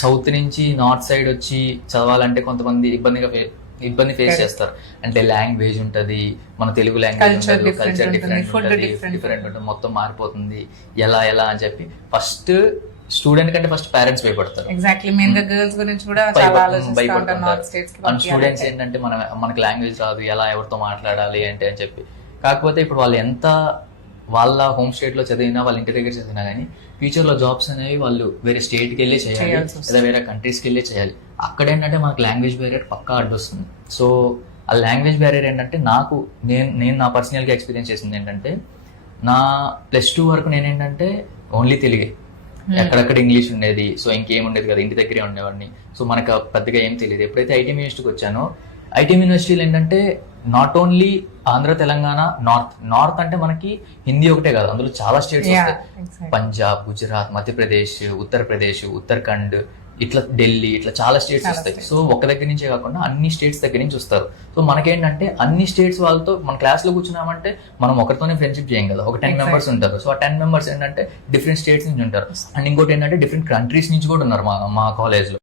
South నుంచి north side వచ్చి చదవాలంటే కొంతమంది ఇబ్బంది ఫేస్ చేస్తారు. అంటే లాంగ్వేజ్ ఉంటది, మన తెలుగు లాంగ్వేజ్ కల్చర్ డిఫరెంట్ ఉంటుంది, మొత్తం మారిపోతుంది, ఎలా అని చెప్పి ఫస్ట్ స్టూడెంట్ కంటే ఫస్ట్ పేరెంట్స్ భయపడతారు. గర్ల్స్ గురించి కూడా చాలా ఆలోచిస్తూ ఉంటారు నార్త్ స్టేట్స్ కి. స్టూడెంట్స్ ఏంటంటే మనకి లాంగ్వేజ్ రాదు, ఎలా ఎవరితో మాట్లాడాలి అంటే అని చెప్పి. కాకపోతే ఇప్పుడు వాళ్ళు ఎంత వాళ్ళ హోమ్ స్టేట్ లో చదివినా, వాళ్ళ ఇంటి దగ్గర చదివినా కానీ ఫ్యూచర్ లో జాబ్స్ అనేవి వాళ్ళు వేరే స్టేట్కి వెళ్ళి చేయాలి, లేదా వేరే కంట్రీస్కి వెళ్ళి చేయాలి. అక్కడ ఏంటంటే మనకు లాంగ్వేజ్ బ్యారియర్ పక్కా అడ్డొస్తుంది. సో ఆ లాంగ్వేజ్ బ్యారియర్ ఏంటంటే నేను నా పర్సనల్గా ఎక్స్పీరియన్స్ చేసింది ఏంటంటే, నా +2 వరకు నేనేంటంటే ఓన్లీ తెలుగే, ఎక్కడెక్కడ ఇంగ్లీష్ ఉండేది. సో ఇంకేం ఉండేది కదా, ఇంటి దగ్గరే ఉండేవాడిని. సో మనకు పెద్దగా ఏం తెలియదు. ఎప్పుడైతే ఐటీఎం యూనివర్సిటీకి వచ్చానో, ఐటీఎం యూనివర్సిటీలో ఏంటంటే not only Andhra, Telangana, north అంటే మనకి హిందీ ఒకటే కాదు, అందులో చాలా స్టేట్స్ వస్తాయి. పంజాబ్, గుజరాత్, మధ్యప్రదేశ్, ఉత్తరప్రదేశ్, ఉత్తరాఖండ్, ఇట్లా ఢిల్లీ, ఇట్లా చాలా స్టేట్స్ వస్తాయి. సో ఒక దగ్గర నుంచే కాకుండా అన్ని స్టేట్స్ దగ్గర నుంచి వస్తారు. సో మనకేంటంటే అన్ని స్టేట్స్ వాళ్ళతో మన క్లాస్ లో కూర్చున్నామంటే మనం ఒకరితోనే ఫ్రెండ్షిప్ చేయం కదా, ఒక 10 మెంబర్స్ ఉంటారు. సో ఆ 10 మెంబర్స్ ఏంటంటే డిఫరెంట్ స్టేట్స్ నుంచి ఉంటారు. అండ్ ఇంకోటి ఏంటంటే డిఫరెంట్ కంట్రీస్ నుంచి కూడా ఉన్నారు మా కాలేజ్ లో.